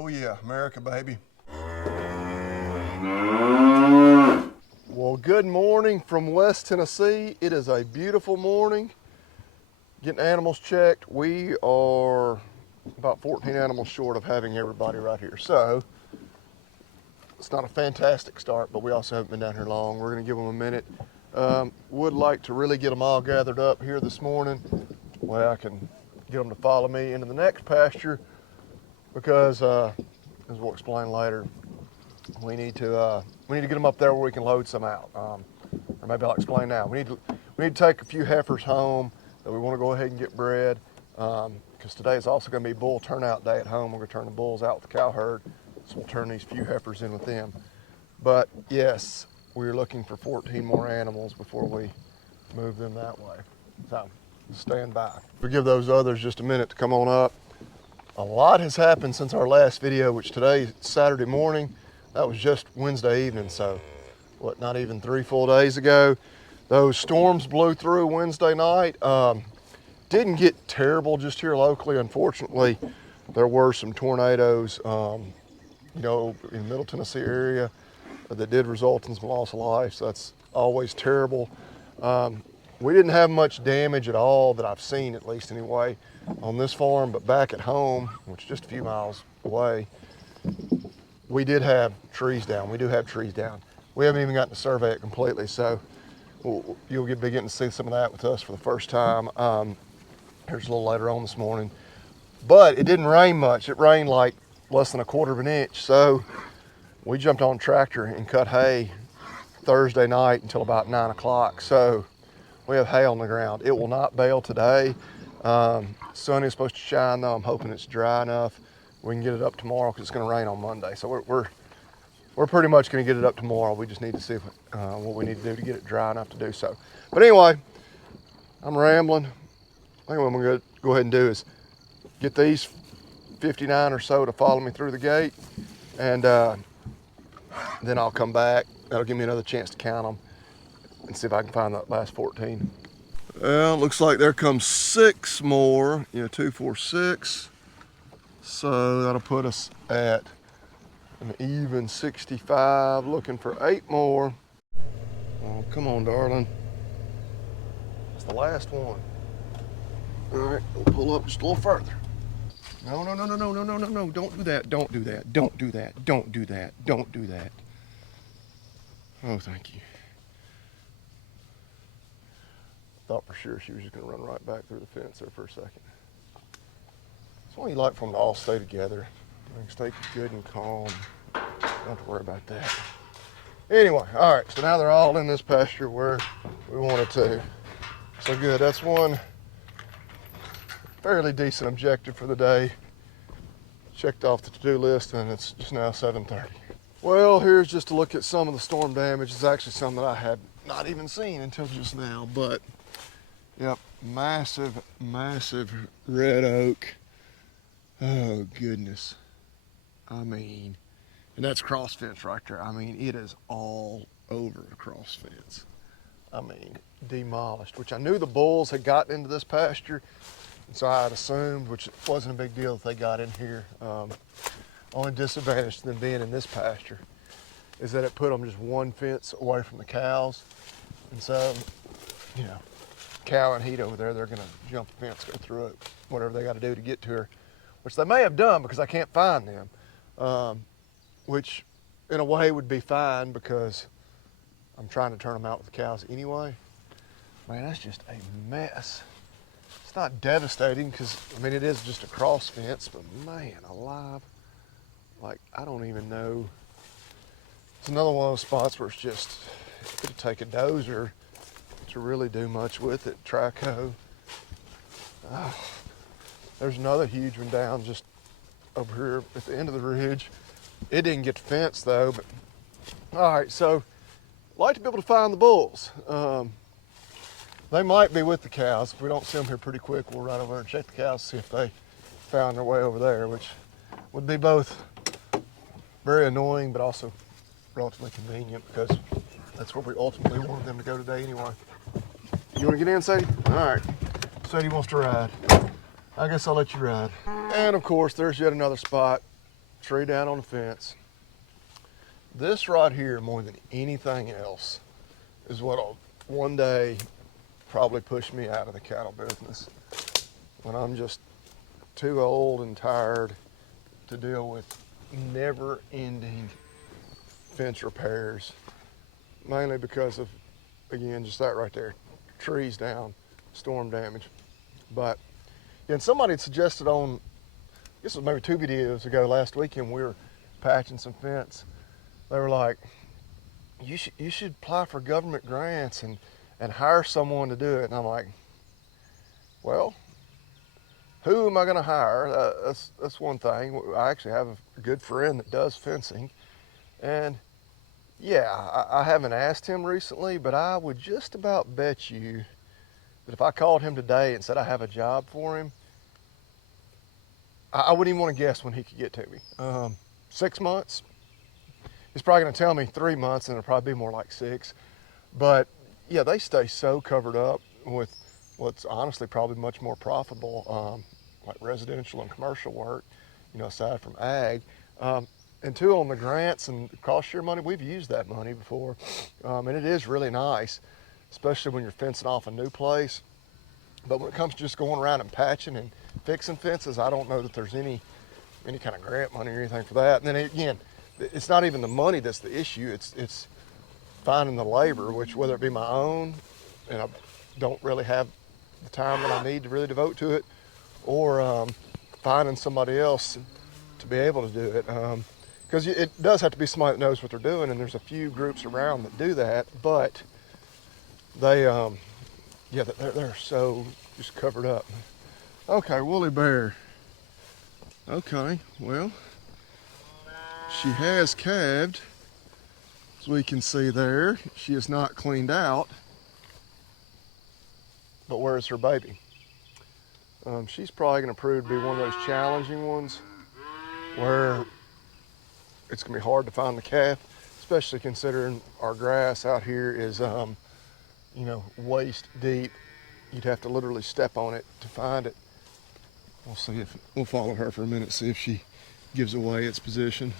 Oh yeah, America, baby. Well, good morning from West Tennessee. It is a beautiful morning. Getting animals checked. We are about 14 animals short of having everybody right here. So it's not a fantastic start, but we also haven't been down here long. We're gonna give them a minute. Would like to really get them all gathered up here this morning. Well, I can get them to follow me into the next pasture because, as we'll explain later, we need to get them up there where we can load some out. Or maybe I'll explain now. We need to take a few heifers home that we want to go ahead and get bred, because today is also going to be bull turnout day at home. We're going to turn the bulls out with the cow herd, so we'll turn these few heifers in with them. But yes, we're looking for 14 more animals before we move them that way. So stand by. We'll give those others just a minute to come on up. A lot has happened since our last video, which today is Saturday morning. That was just Wednesday evening, so what, not even 3 full days ago. Those storms blew through Wednesday night. Didn't get terrible just here locally. Unfortunately, there were some tornadoes, in the Middle Tennessee area that did result in some loss of life. So that's always terrible. We didn't have much damage at all that I've seen, at least anyway, on this farm, but back at home, which is just a few miles away, we did have trees down. We do have trees down. We haven't even gotten to survey it completely, so you'll be getting to see some of that with us for the first time. Here's a little later on this morning. But it didn't rain much. It rained like less than 1/4 of an inch. So we jumped on a tractor and cut hay Thursday night until about 9 o'clock. So we have hay on the ground. It will not bale today. Sun is supposed to shine though. I'm hoping it's dry enough. We can get it up tomorrow because it's going to rain on Monday. So we're pretty much going to get it up tomorrow. We just need to see what we need to do to get it dry enough to do so. But anyway, I'm rambling. I think what I'm going to go ahead and do is get these 59 or so to follow me through the gate, and then I'll come back. That'll give me another chance to count them and see if I can find that last 14. Well, it looks like there comes 6 more. 2, 4, 6. So that'll put us at an even 65, looking for 8 more. Oh, come on, darling. It's the last one. All right, we'll pull up just a little further. No, don't do that, don't do that, don't do that, don't do that, don't do that. Oh, thank you. Thought for sure she was just gonna run right back through the fence there for a second. That's why you like for them to all stay together. They can stay good and calm. Don't have to worry about that. Anyway, all right, so now they're all in this pasture where we wanted to. So good, that's one fairly decent objective for the day. Checked off the to-do list, and it's just now 7:30. Well, here's just a look at some of the storm damage. It's actually some that I had not even seen until just now, but yep, massive red oak. Oh goodness. I mean, and that's cross fence right there. I mean, it is all over a cross fence. I mean, demolished, which I knew the bulls had gotten into this pasture. And so I had assumed, which wasn't a big deal if they got in here. Only disadvantage to them being in this pasture is that it put them just one fence away from the cows. And so, cow and heat over there, they're gonna jump the fence, go through it, whatever they gotta do to get to her, which they may have done because I can't find them, which in a way would be fine because I'm trying to turn them out with the cows anyway. Man, that's just a mess. It's not devastating because, it is just a cross fence, but man alive, like, I don't even know. It's another one of those spots where it's just, it'd take a dozer to really do much with it. Traco. There's another huge one down just over here at the end of the ridge. It didn't get the fence though, but all right, so I'd like to be able to find the bulls. They might be with the cows. If we don't see them here pretty quick, we'll run over and check the cows, see if they found their way over there, which would be both very annoying, but also relatively convenient because that's where we ultimately wanted them to go today anyway. You want to get in, Sadie? All right. Sadie wants to ride. I guess I'll let you ride. And of course, there's yet another spot tree down on the fence. This right here, more than anything else, is what'll one day probably push me out of the cattle business. When I'm just too old and tired to deal with never-ending fence repairs, mainly because of, again, just that right there, trees down, storm damage. But, yeah, and somebody had suggested on, this was maybe 2 videos ago, last weekend, we were patching some fence. They were like, you should apply for government grants and hire someone to do it. And I'm like, well, who am I going to hire? That's one thing. I actually have a good friend that does fencing. And yeah, I haven't asked him recently, but I would just about bet you that if I called him today and said I have a job for him, I wouldn't even want to guess when he could get to me. 6 months? He's probably going to tell me 3 months, and it'll probably be more like 6. But yeah, they stay so covered up with what's honestly probably much more profitable, like residential and commercial work, you know, aside from ag. And two, on the grants and cost share money, we've used that money before. And it is really nice, especially when you're fencing off a new place. But when it comes to just going around and patching and fixing fences, I don't know that there's any kind of grant money or anything for that. And then again, it's not even the money that's the issue. It's finding the labor, which whether it be my own, and I don't really have the time that I need to really devote to it, or finding somebody else to be able to do it. Because it does have to be somebody that knows what they're doing, and there's a few groups around that do that, but they, yeah, they're so just covered up. Okay, woolly bear. Okay, well, she has calved, as we can see there. She is not cleaned out, but where's her baby? She's probably going to prove to be one of those challenging ones where it's going to be hard to find the calf, especially considering our grass out here is, you know, waist deep. You'd have to literally step on it to find it. We'll follow her for a minute, see if she gives away its position.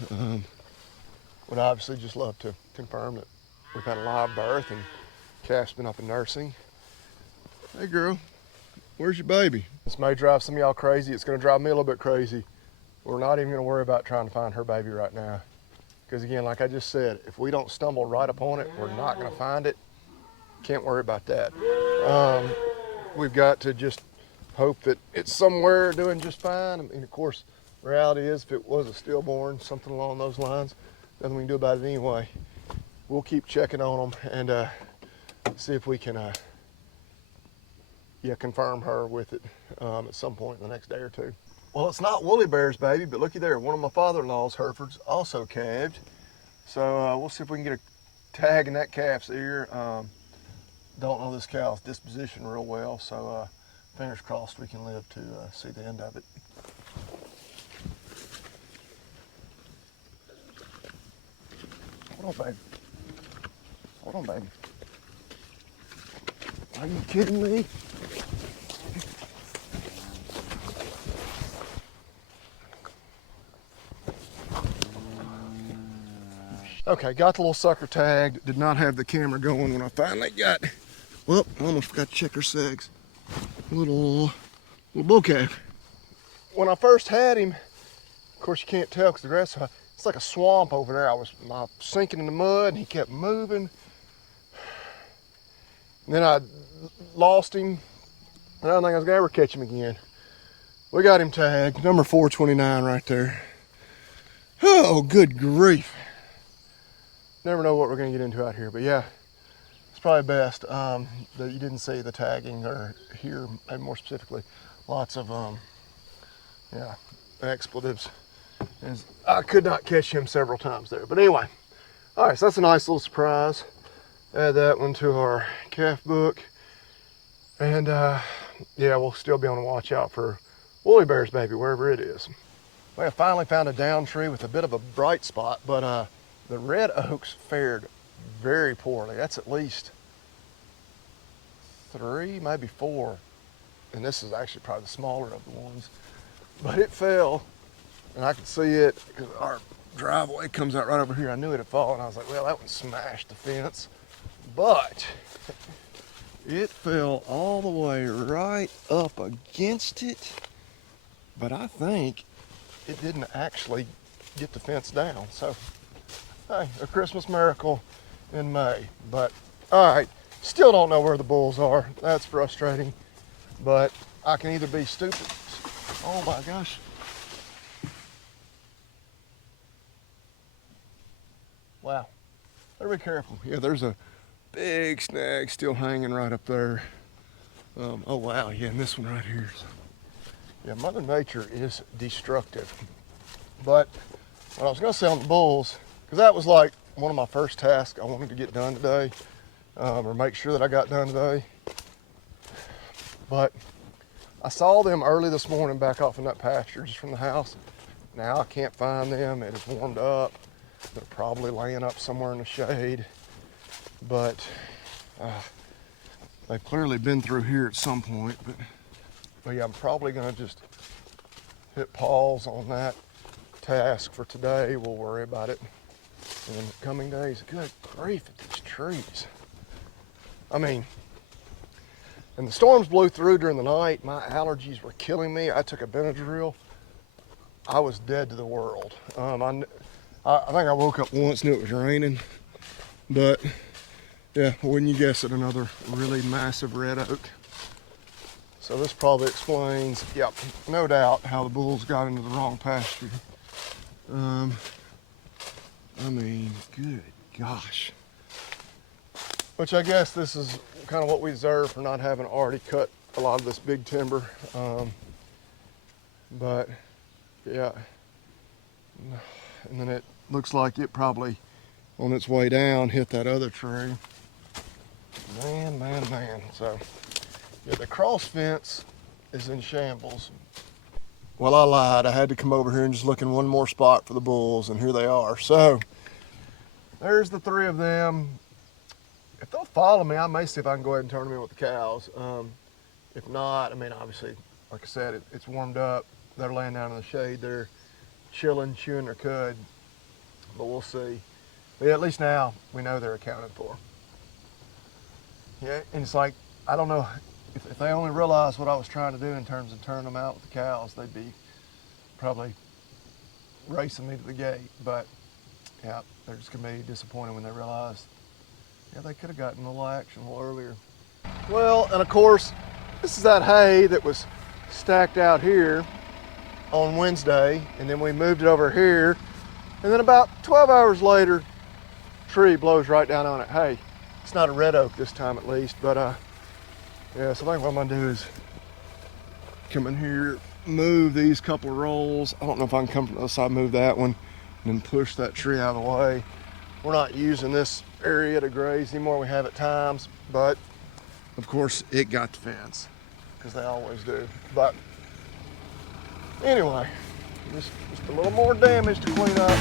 Would obviously just love to confirm that we've had a live birth and calf's been up in nursing. Hey girl, where's your baby? This may drive some of y'all crazy. It's gonna drive me a little bit crazy. We're not even gonna worry about trying to find her baby right now. Because again, like I just said, if we don't stumble right upon it, we're not gonna find it. Can't worry about that. We've got to just hope that it's somewhere doing just fine. I mean, of course, reality is if it was a stillborn, something along those lines, nothing we can do about it anyway. We'll keep checking on them and see if we can confirm her with it at some point in the next day or two. Well, it's not Woolly Bear's baby, but looky there, one of my father-in-law's Herefords also calved. So we'll see if we can get a tag in that calf's ear. Don't know this cow's disposition real well, so fingers crossed we can live to see the end of it. Hold on, baby. Hold on, baby. Are you kidding me? Okay, got the little sucker tagged. Did not have the camera going when I finally got, well, I almost forgot to check her sex. Little bull calf. When I first had him, of course you can't tell because the grass, it's like a swamp over there. I was sinking in the mud and he kept moving. And then I lost him. I don't think I was gonna ever catch him again. We got him tagged, number 429 right there. Oh, good grief. Never know what we're gonna get into out here, but yeah, it's probably best that you didn't see the tagging or hear, maybe more specifically, lots of expletives. And I could not catch him several times there, but anyway. All right, so that's a nice little surprise. Add that one to our calf book. And yeah, we'll still be on the watch out for Woolly Bear's baby, wherever it is. Well, I finally found a down tree with a bit of a bright spot, but the red oaks fared very poorly. That's at least 3, maybe 4. And this is actually probably the smaller of the ones. But it fell and I could see it because our driveway comes out right over here. I knew it had fallen. I was like, well, that one smashed the fence, but it fell all the way right up against it. But I think it didn't actually get the fence down. So, hey, a Christmas miracle in May. But, all right, still don't know where the bulls are. That's frustrating. But I can either be stupid. Oh my gosh. Wow. Better be careful. Yeah, there's a big snag still hanging right up there. Oh wow, yeah, and this one right here. Yeah, Mother Nature is destructive. But what I was gonna say on the bulls, because that was like one of my first tasks I wanted to get done today, or make sure that I got done today. But I saw them early this morning back off in that pasture just from the house. Now I can't find them. It is warmed up. They're probably laying up somewhere in the shade. But they've clearly been through here at some point. But yeah, I'm probably gonna just hit pause on that task for today. We'll worry about it in the coming days. Good grief at these trees. I mean, and the storms blew through during the night. My allergies were killing me. I took a Benadryl. I was dead to the world. I think I woke up once, knew it was raining. But yeah, wouldn't you guess it, another really massive red oak. So this probably explains, yep, no doubt, how the bulls got into the wrong pasture. I mean, good gosh. Which I guess this is kind of what we deserve for not having already cut a lot of this big timber. But yeah, and then it looks like it probably on its way down hit that other tree. Man. So yeah, the cross fence is in shambles. Well, I lied. I had to come over here and just look in one more spot for the bulls, and here they are. So there's the three of them. If they'll follow me, I may see if I can go ahead and turn them in with the cows. If not, I mean, obviously, like I said, it's warmed up. They're laying down in the shade. They're chilling, chewing their cud. But we'll see. But yeah, at least now we know they're accounted for. Yeah, and it's like, I don't know, if they only realized what I was trying to do in terms of turning them out with the cows, they'd be probably racing me to the gate. But yeah, they're just gonna be disappointed when they realize, yeah, they could have gotten a little action a little earlier. Well, and of course, this is that hay that was stacked out here on Wednesday, and then we moved it over here, and then about 12 hours later, tree blows right down on it. Hey, it's not a red oak this time at least, but yeah, so I think what I'm gonna do is come in here, move these couple of rolls. I don't know if I can come from the other side, move that one, and then push that tree out of the way. We're not using this area to graze anymore. We have at times, but of course it got the fence, because they always do. But anyway, just a little more damage to clean up.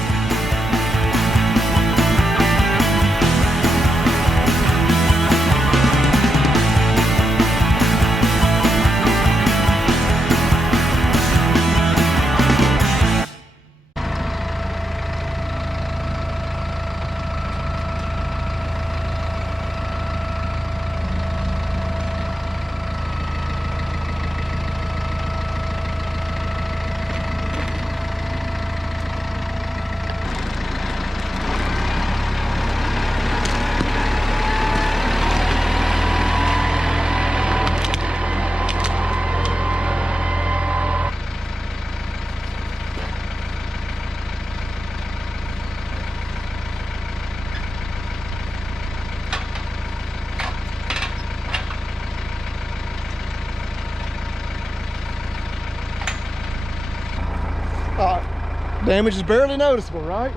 Damage is barely noticeable, right?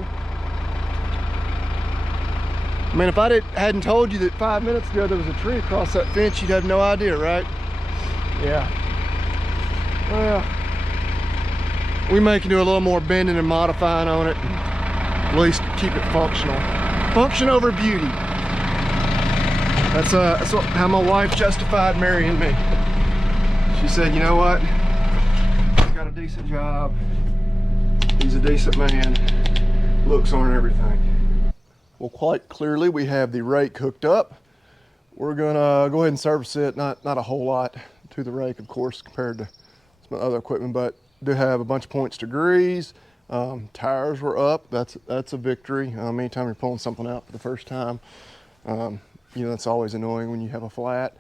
I mean, if I hadn't told you that 5 minutes ago there was a tree across that fence, you'd have no idea, right? Yeah. Well, we may can do a little more bending and modifying on it, at least keep it functional. Function over beauty. That's how my wife justified marrying me. She said, you know what? He's got a decent job. He's a decent man. Looks aren't everything. Well, quite clearly we have the rake hooked up. We're gonna go ahead and service it. Not a whole lot to the rake, of course, compared to some other equipment, but do have a bunch of points to grease. Tires were up. That's a victory. Anytime you're pulling something out for the first time, you know, that's always annoying when you have a flat.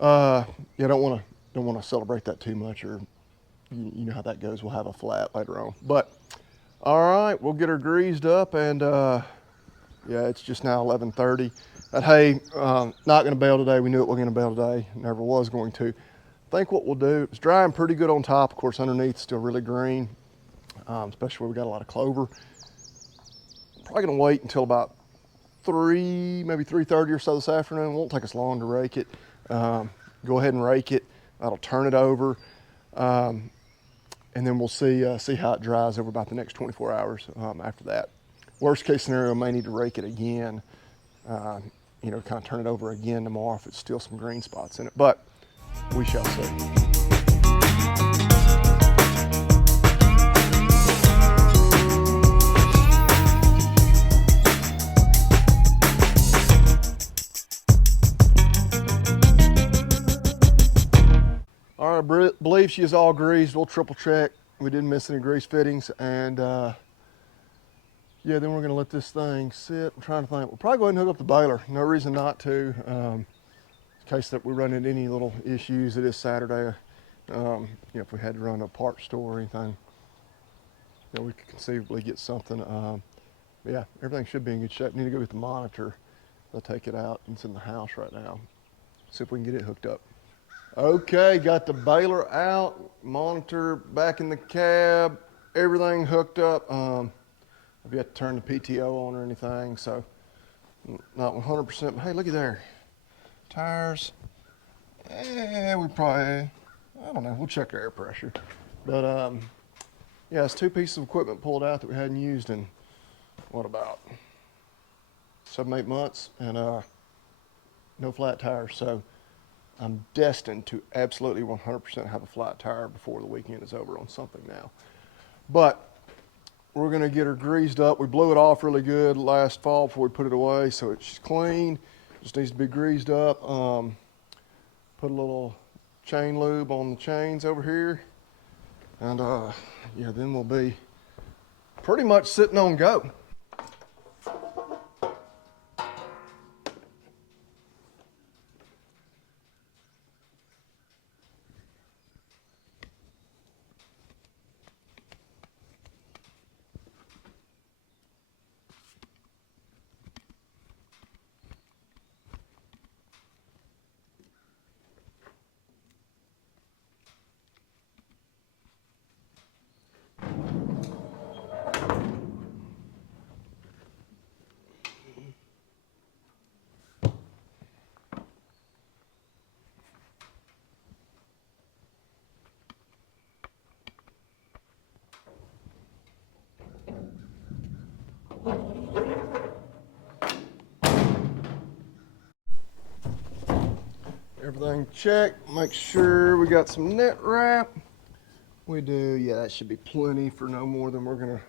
Yeah, don't want to celebrate that too much, or you know how that goes. We'll have a flat later on. But all right, we'll get her greased up, and yeah, it's just now 11:30. That hay, not going to bail today. We knew it wasn't going to bail today. Never was going to. I think what we'll do, it's drying pretty good on top. Of course, underneath still really green, especially where we got a lot of clover. Probably going to wait until about 3, maybe 3:30 or so this afternoon. It won't take us long to rake it. Go ahead and rake it. That'll turn it over. And then we'll see how it dries over about the next 24 hours after that. Worst case scenario, may need to rake it again, you know, kind of turn it over again tomorrow if it's still some green spots in it, but we shall see. All right, I believe she is all greased. We'll triple check. We didn't miss any grease fittings, and yeah, then we're gonna let this thing sit. I'm trying to think. We'll probably go ahead and hook up the baler. No reason not to. In case that we run into any little issues. It is Saturday. You know, if we had to run a parts store or anything, you know, we could conceivably get something. But yeah, everything should be in good shape. Need to go get the monitor. I'll take it out. It's in the house right now. See if we can get it hooked up. Okay, got the baler out, monitor back in the cab, everything hooked up. I've yet to turn the PTO on or anything, so not 100%. But hey, looky there. Tires. We probably, I don't know, we'll check our air pressure. But yeah, it's 2 pieces of equipment pulled out that we hadn't used in, what, about 7, 8 months, and no flat tires. So I'm destined to absolutely 100% have a flat tire before the weekend is over on something now. But we're gonna get her greased up. We blew it off really good last fall before we put it away, so it's clean. Just needs to be greased up. Put a little chain lube on the chains over here. And yeah, then we'll be pretty much sitting on go. Everything checked. Make sure we got some net wrap. We do. Yeah, that should be plenty for no more than we're gonna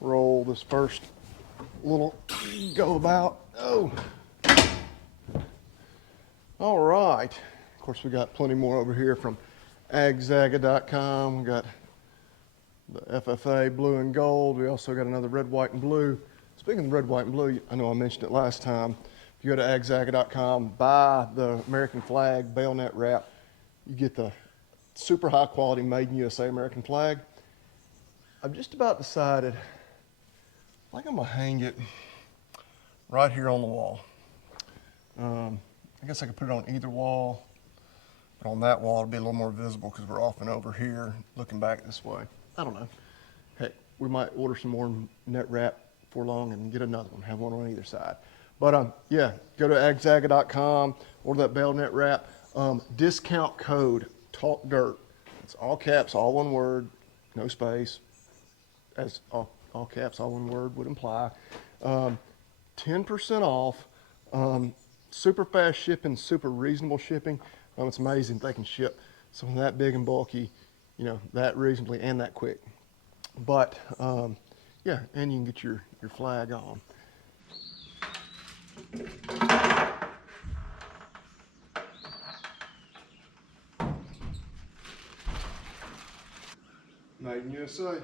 roll this first little go about. Oh. All right. Of course, we got plenty more over here from agzaga.com. We got the FFA blue and gold. We also got another red, white, and blue. Speaking of red, white, and blue, I know I mentioned it last time. If you go to agzaga.com, buy the American flag bayonet wrap. You get the super high quality made in USA American flag. I've just about decided, I think I'm gonna hang it right here on the wall. I guess I could put it on either wall, but on that wall it'll be a little more visible because we're often over here looking back this way. I don't know. Heck, we might order some more net wrap before long and get another one, have one on either side. But yeah, go to agzaga.com, order that bayonet wrap. Discount code Talk Dirt. It's all caps, all one word, no space. As all caps, all one word would imply. 10% off. Super fast shipping, super reasonable shipping. It's amazing they can ship something that big and bulky, you know, that reasonably and that quick. But yeah, and you can get your flag on. Made in USA.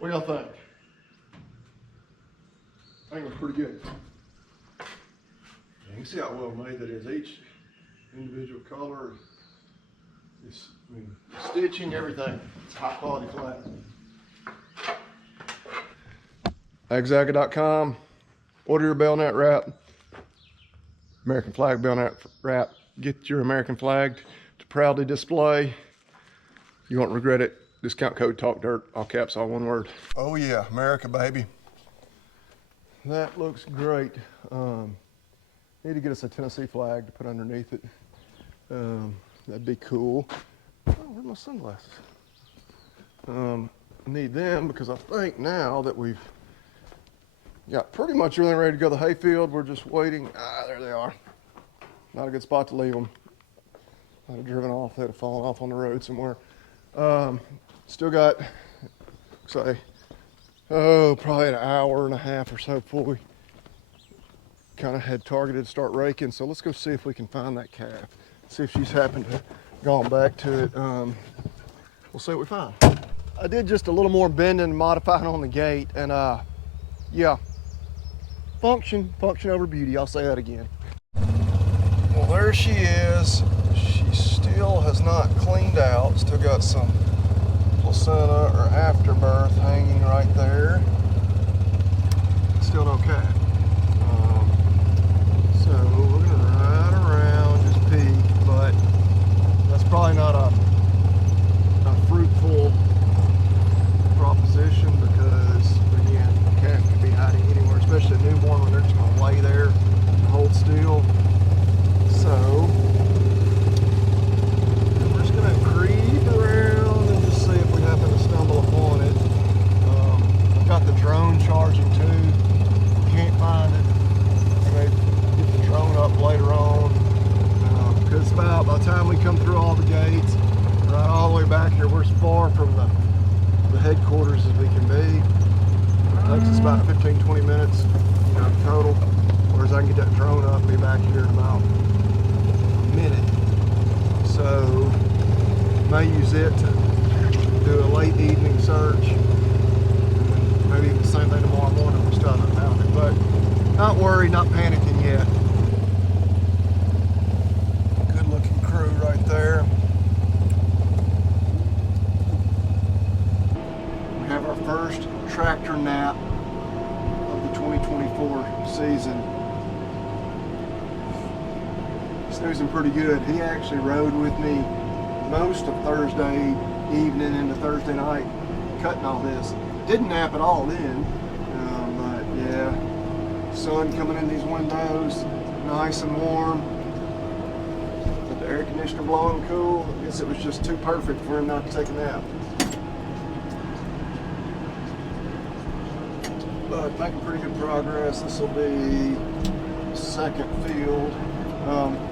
What do y'all think? I think it was pretty good. You can see how well made that is. Each individual color is, I mean, stitching, everything. It's high quality flag. Agzaga.com. Order your bayonet wrap. American flag bayonet wrap. Get your American flag to proudly display. You won't regret it. Discount code Talk Dirt, all caps, all one word. Oh yeah, America, baby. That looks great. Need to get us a Tennessee flag to put underneath it. That'd be cool. Oh, where's my sunglasses? Need them because I think now that we've got pretty much everything ready to go to the hayfield, we're just waiting. Ah, there they are. Not a good spot to leave them. I'd have driven off, they'd have fallen off on the road somewhere. Still got, say, probably an hour and a half or so before we kind of had targeted to start raking. So let's go see if we can find that calf. See if she's happened to gone back to it. We'll see what we find. I did just a little more bending and modifying on the gate, and yeah, function over beauty. I'll say that again. Well, there she is. She still has not cleaned out. Still got some placenta or afterbirth hanging right there. Still no calf. So we're gonna ride around, just peek, but that's probably not a fruitful proposition because, again, calf could be hiding anywhere, especially a newborn when they're just gonna lay there and hold still. So we're just gonna creep around and just see if we happen to stumble upon it. I've got the drone charging too. Can't find it. I may get the drone up later on. Because it's about, by the time we come through all the gates, right all the way back here, we're as far from the headquarters as we can be. It takes us about 15-20 minutes, total. Whereas I can get that drone up and be back here in about a minute. So may use it to do a late evening search. Maybe even the same thing tomorrow morning. We still haven't found it, but not worried, not panicking yet. Good looking crew right there. We have our first tractor nap of the 2024 season. Snoozing pretty good. He actually rode with me most of Thursday evening into Thursday night, cutting all this. Didn't nap at all then, but yeah, sun coming in these windows, nice and warm. With the air conditioner blowing cool, I guess it was just too perfect for him not to take a nap. But making pretty good progress. This will be second field.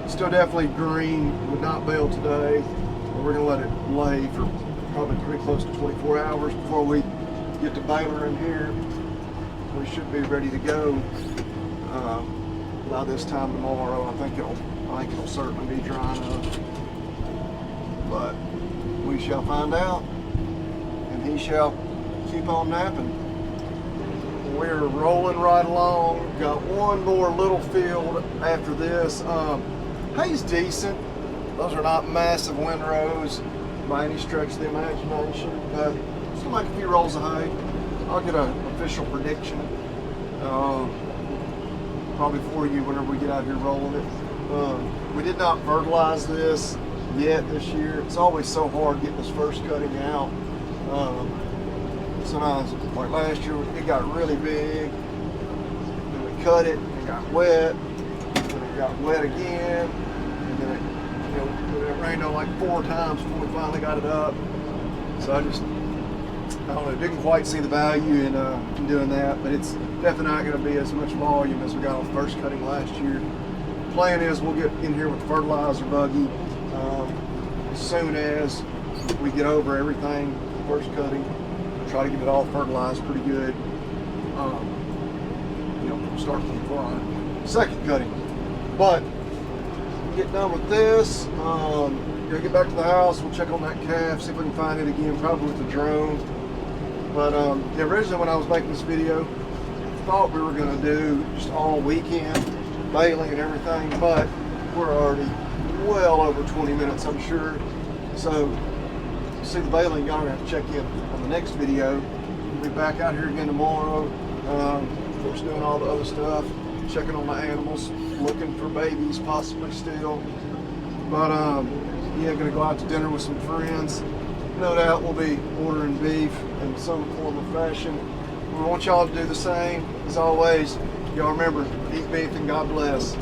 Still definitely green, would not bail today. But we're gonna let it lay for probably pretty close to 24 hours before we get to baler in here. We should be ready to go by this time tomorrow. I think it'll certainly be dry enough. But we shall find out, and he shall keep on napping. We're rolling right along. Got one more little field after this. Hay's decent. Those are not massive windrows by any stretch of the imagination. Still like a few rolls of hay. I'll get an official prediction probably for you whenever we get out here rolling it. We did not fertilize this yet this year. It's always so hard getting this first cutting out. Sometimes, like last year, it got really big, and we cut it, and it got wet, and it got wet again, and then it rained on like 4 times before we finally got it up. So I don't know, didn't quite see the value in doing that, but it's definitely not going to be as much volume as we got on the first cutting last year. The plan is we'll get in here with the fertilizer buggy as soon as we get over everything, first cutting, try to get it all fertilized pretty good. Start from the front. Second cutting. But get done with this. Gonna get back to the house. We'll check on that calf, see if we can find it again, probably with the drone. But originally when I was making this video, I thought we were gonna do just all weekend baling and everything, but we're already well over 20 minutes, I'm sure. So see the baling, y'all gonna have to check in on the next video. We'll be back out here again tomorrow. Of course, doing all the other stuff, checking on my animals, looking for babies possibly still. But yeah, gonna go out to dinner with some friends. No doubt we'll be ordering beef in some form or fashion. We want y'all to do the same. As always, y'all remember, eat beef and God bless.